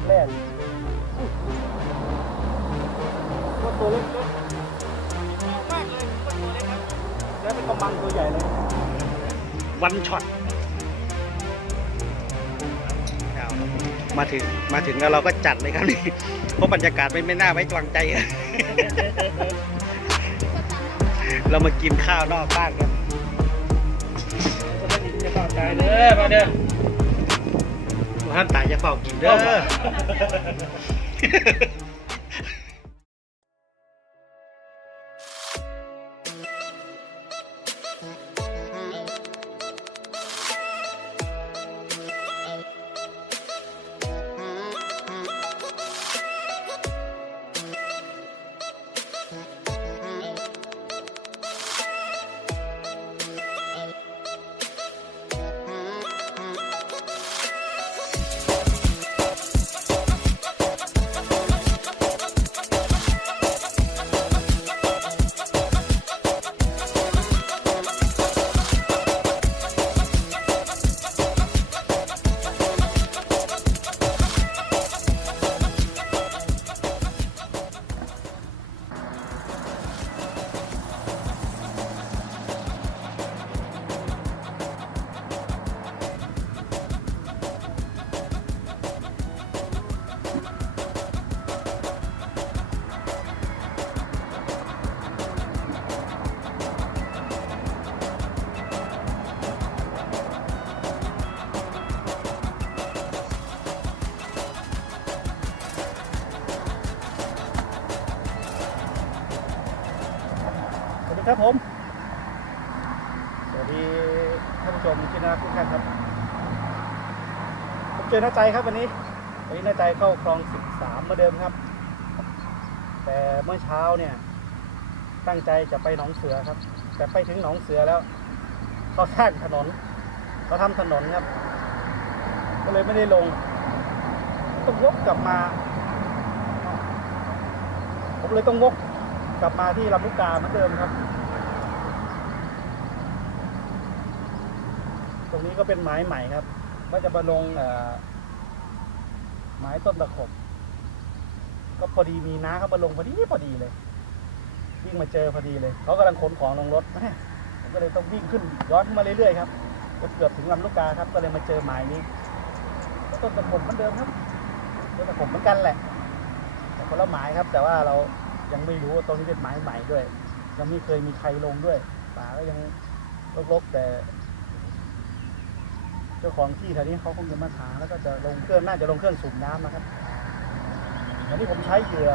บแรกก็ตัวเล็กๆมากเลยก็ตัวเล็กครับแล้วเป็นกำมังตัวใหญ่เลยวันช็อตเอามาถึงมาถึงแล้วเราก็จัดเลยครับนี่เพราะบรรยากาศไม่ไม่น่าไว้วางใจ เรามากินข้าวนอกบ้านกันตายเด้อมาเด้อ ท่านตายจะเฝ้ากินเด้อ ครับผม สวัสดีท่านผู้ชมที่น่ารักทุกท่านครับผมเจอหน้าใจครับวันนี้วันนี้หน้าใจเข้าคลองสิบสามเหมือนเดิมครับ แต่เมื่อเช้าเนี่ย ตั้งใจจะไปหนองเสือครับ แต่ไปถึงหนองเสือแล้วเขาสร้างถนนเขาทำถนนครับ ก็เลยไม่ได้ลงต้องวกกลับมา ผมเลยต้องวกกลับมาที่ลำลูกกาเหมือนเดิมครับ รงนี้ก็เป็นไม้ใหม่ครับก็จะมาลงไม้ต้นตะขบ ก็พอดีมีน้าเขามาลงพอดีพอดีเลย วิ่งมาเจอพอดีเลย เขากำลังขนของลงรถผมก็เลยต้องวิ่งขึ้นย้อนขึ้นมาเรื่อยๆครับจนเกือบถึงลำลูกกาครับ ก็เลยมาเจอไม้นี้ก็ต้นตะขบเหมือนเดิมครับต้นตะขบเหมือนกันแหละแต่คนละไม้ครับ แต่ว่าเรายังไม่รู้ว่าตรงนี้เป็นไม้ใหม่ด้วย ยังไม่เคยมีใครลงด้วยป่าก็ยังรกๆแต่ จ้าของที่แถวนี้เขาคงจะมาถางแล้วก็จะลงเครื่องน่าจะลงเครื่องสูบน้ำนะครับวันนี้ผมใช้เหยื่อ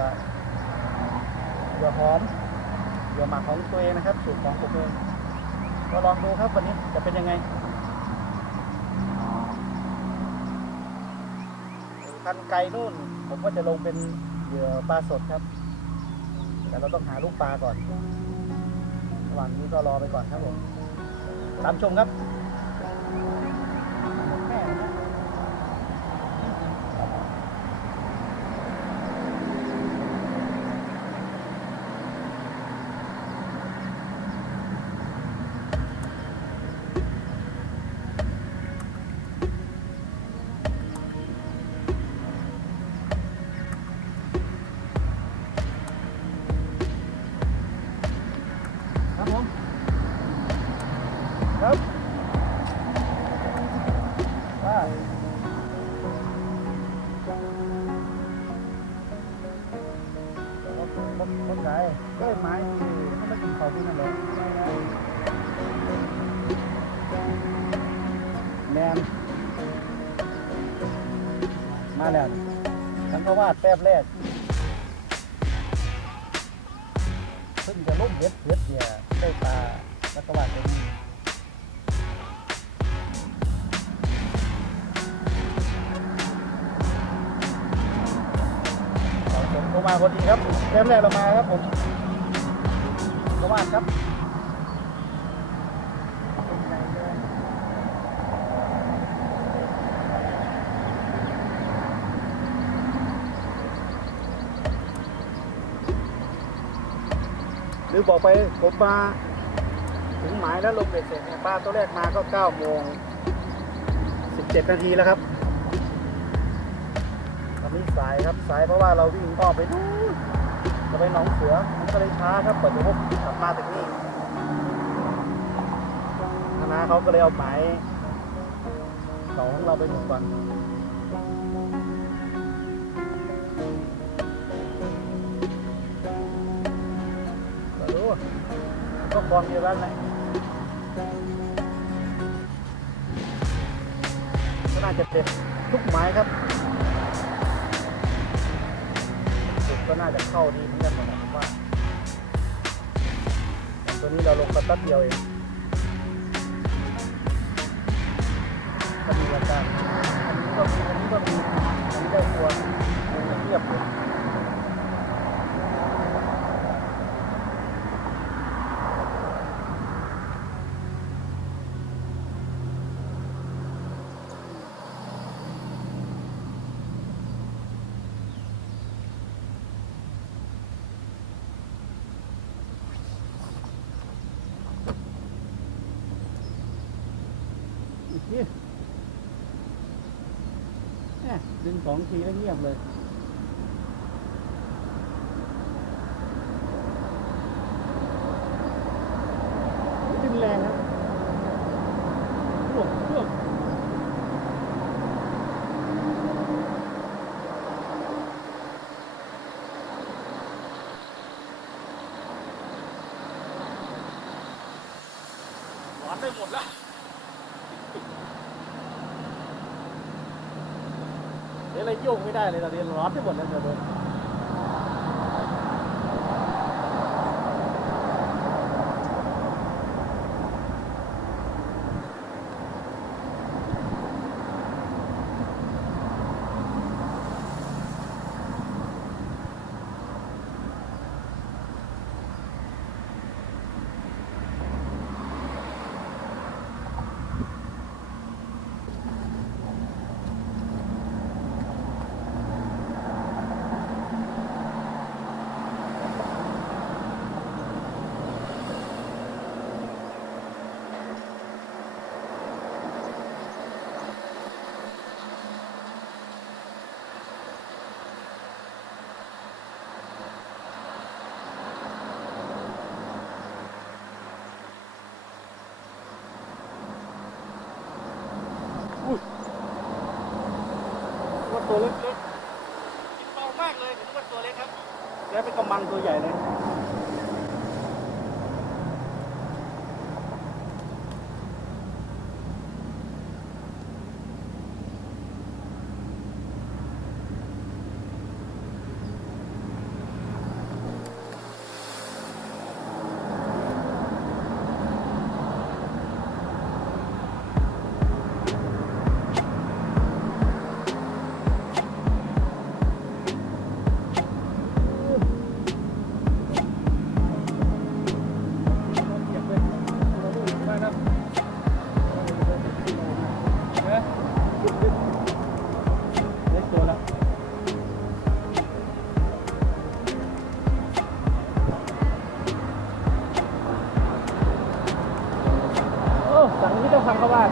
เหยื่อหอมเหยื่อหมักของตัวเองนะครับ สูตรของผมเองก็ลองดูครับวันนี้จะเป็นยังไงคันไกลนู่นผมก็จะลงเป็นเหยื่อปลาสดครับ แต่เราต้องหาลูกปลาก่อนระหว่างนี้ก็รอไปก่อนครับผมตามชมครับ นมาแล้วฉันก็วาดแป๊บแรกเพิ่งจะลุ่มเย็ดเย็ดเนี่ยได้ปลาแล้วก็วาดเป็นเราผมก็มาพอดีครับแป๊บแรกเรามาครับผมก็วาดครับ หรือบอกไปผมมาถึงหมายแล้วลงเบ็ดเสร็จเนี่ยปลาตัวแรกมาก็9โมง17นาทีแล้วครับเรานนี้สายครับสายเพราะว่าเราวิ่งอ้อมไปนู่นจะไปหนองเสือมันก็เลยช้าครับเปิดระบบขับมาถึงนี่คณะเขาก็เลยเอาหมายของเราไปอยู่ก่อน ก็ความเดียวกันแหละก็น่าจะเด็ดทุกไม้ครับสุดก็น่าจะเข้าดีเหมือนกันนะผมว่า ตัวนี้เราลงกันแป๊บเดียวเองก็มีอาการอันนี้ก็มีอันนี้ก็มีอันนี้ได้ตัวมันเทียบเลย อีกทีแหม่ดึงสองทีแล้วเงียบเลยดึงแรงครับพวกพวกร้อนไปหมดแล้ว เดี๋ยวอะไร โยกไม่ได้เลยตอนนี้ร้อนไปหมดแล้วเดี๋ยวโดนว่าตัวเล็กๆกินเบามากเลยถึงว่าตัวเล็กครับ แล้ว เป็นกำมังตัวใหญ่เลย ฟังเขาบ้า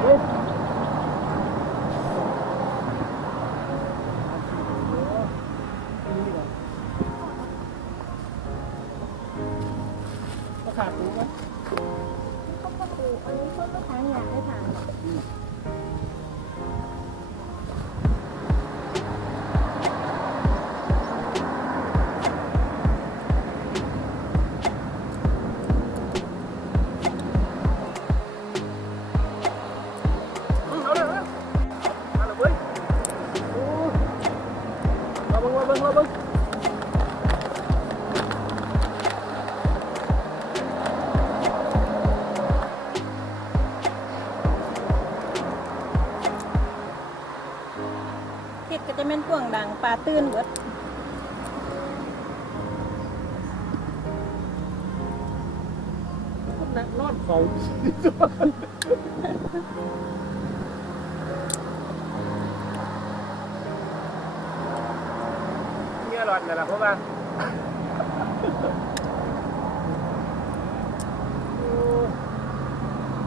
หลอดนี่แหละพราะว่า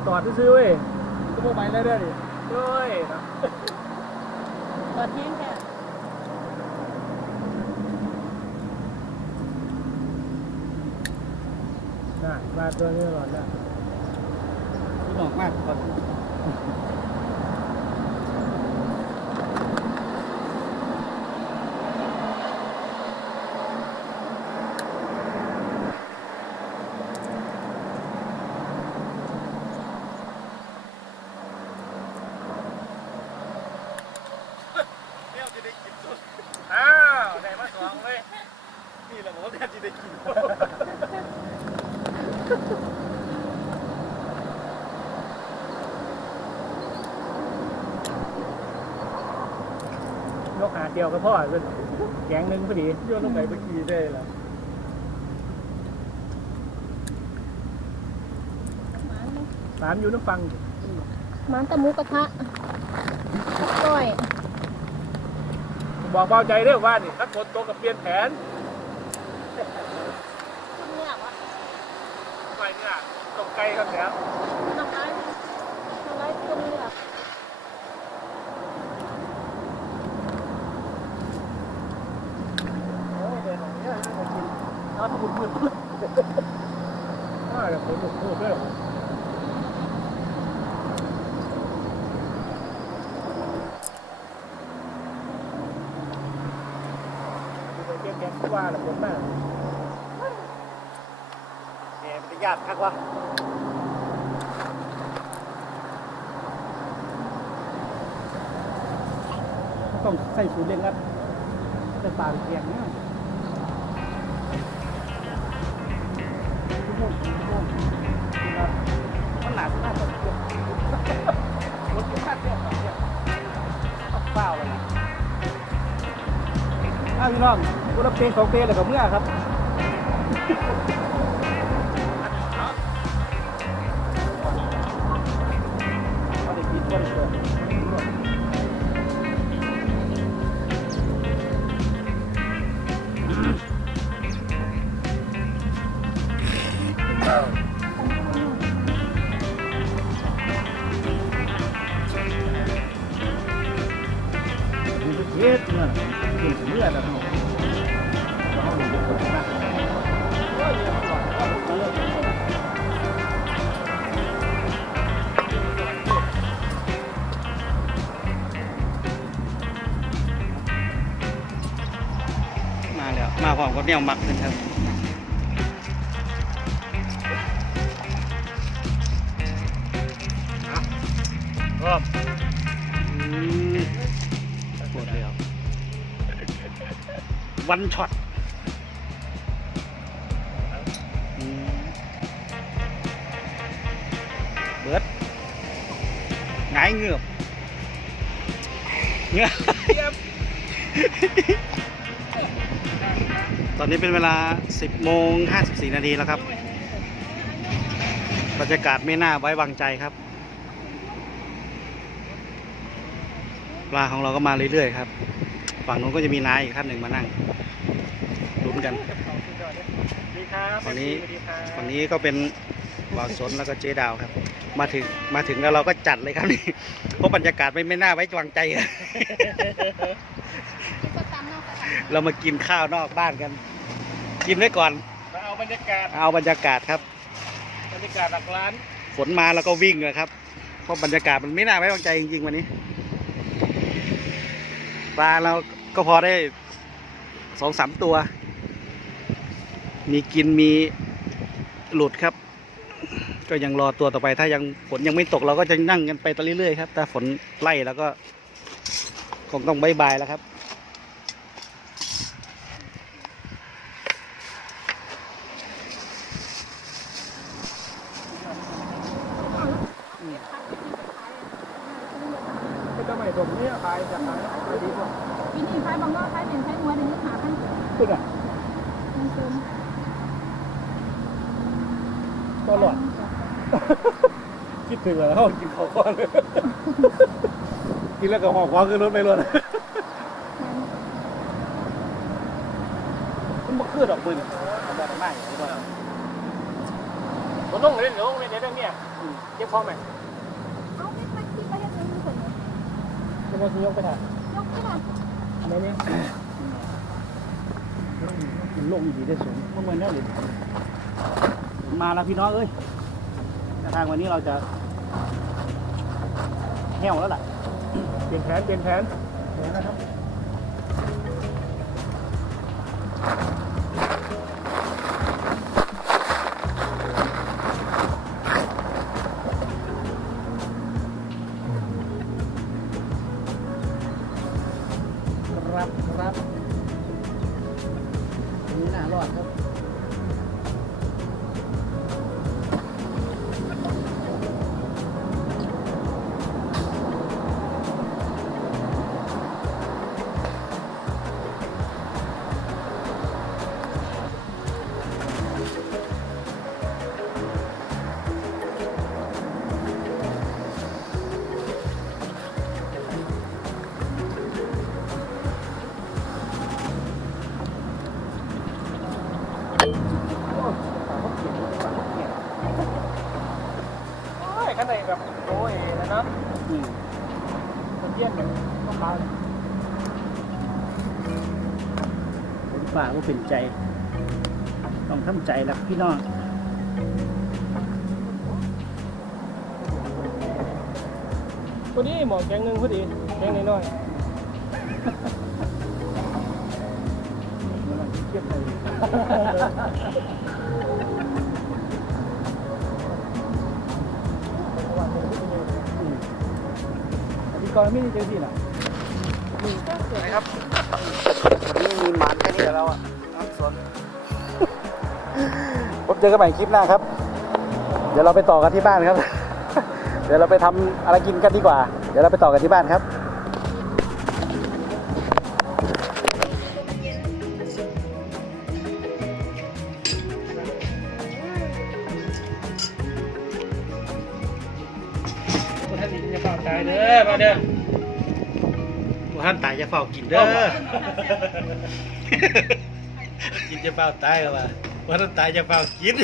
ตอดซื้อเว้ยก็พวกไปได้ด้วยดิด้วยนะตอดทิ้งแค่ได้มาตัวนี้หลอดแล้วหบอกมากก่อน เดียวก็พ่อเป็นแกงหนึ่งพอดีโยนลงไปเมื่อกี้ได้ละหมาเนอะสามอยู่น้ำฟังหมาตะหมูกระทะก้อยบอกเบาใจเด้อว่านี่ถ้าฝนตกกับเปลี่ยนแผนคุณเนี่ยวะไปเนี่ยตกไกลครับแล้วน้ำลายน้ำลายคุณเนี่ย โอ้เดินอย่างนี้น่าจะกิน เอาถ้าบุญมืดน่าจะฝนตกพูดด้วยดูไปเก็บแกว่าแหละผมน่ะแกเป็นญาติคักวะต้องใส่สูตรเร่งรัดจะต่างเพียงเนี่ย มันหนาหน้าแบบเดียวรถขั้นเนี่ยบเดียวเปล่าเลยนะอ้าวพี่น้องกูรับเพลงสองเพลงเลยกับเมื่อครับ ลือดแล้วเนาะเขาหลุดคนนะมาแล้ว มาพร้อมกับแนวมักขึ้นครับพร้อมหมดแล้ว วันช็อตอืมเบิร์ดหงายเงือบเงือบตอนนี้เป็นเวลา 10โมง54 นาทีแล้วครับบรรยากาศไม่น่าไว้วางใจครับ ปลาของเราก็มาเรื่อยๆครับ ฝั่งนู้นก็จะมีนายอีกท่านหนึ่งมานั่งลุ้นกันฝั่งนี้ฝั่งนี้ก็เป็นบ่าวสนแล้วก็เจ๊ดาวครับ มาถึงมาถึงแล้วเราก็จัดเลยครับนี่เพราะบรรยากาศไม่ไม่น่าไว้วางใจครับก็ตามนอกกระทะเรามากินข้าวนอกบ้านกัน กินไว้ก่อนมาเอาบรรยากาศเอาบรรยากาศครับบรรยากาศหลักร้านฝนมาแล้วก็วิ่งเลยครับเพราะบรรยากาศมันไม่น่าไว้วางใจจริงๆวันนี้ปลาเรา ก็พอได้สองสามตัว มีกินมีหลุดครับ ก็ยังรอตัวต่อไป ถ้ายังฝนยังไม่ตกเราก็จะนั่งกันไปต่อเรื่อยๆครับ ถ้าฝนไล่แล้วก็ คงต้องบายบายแล้วครับ ก็จะไม่สมเนี่ยขายจะขายขายดีกว่า ปีนี้ขายบางก็ขายเป็นขายหัวเดี๋ยวนี้หาพัน ขึ้นอะ มันซูม ตลอด คิดถึงแล้วเขากินข้าวก้อนเลยกินแล้วก็หอบคว้าขึ้นรถไปรถมันมาขึ้นดอกปืนเอาแบบไม่เอาแบบมันต้องเล่นเดี๋ยวเล่นเดี๋ยวเนี่ยเก็บของไหมเอาไม่ไปที่ไปให้ดูนี่คนนี้จะมาซื้อยกไปถ่ายยกขึ้นมาอะไรเนี่ยมันโลกอีดีได้สูงเพราะมันน่าเลยมาแล้วพี่น้องเอ้ยแต่ ทางวันนี้เราจะแห้วแล้วล่ะ เปลี่ยนแผนเปลี่ยนแผนเห็นนะครับ ผมฝ่าก็เป็นใจ ต้องทำใจแล้วพี่น้องพอดีหมอแกงหนึงพอดีแกงน้อยเทียบเลยมีกรณีเจอที่ไหนนะครับ วันนี้มีหมัน แค่นี้กับเราอะน้ำสวนพบเจอกันใหม่คลิปหน้าครับ เดี๋ยวเราไปต่อกันที่บ้านครับ เดี๋ยวเราไปทำอะไรกินกันดีกว่า เดี๋ยวเราไปต่อกันที่บ้านครับๆท่านนี้จะเฝ้าตายเด้อมาเด้อท่านตายจะเฝ้ากินเด้อ กินจะเฝ้าตายก็ว่าว่าต้องตายจะเฝ้ากิน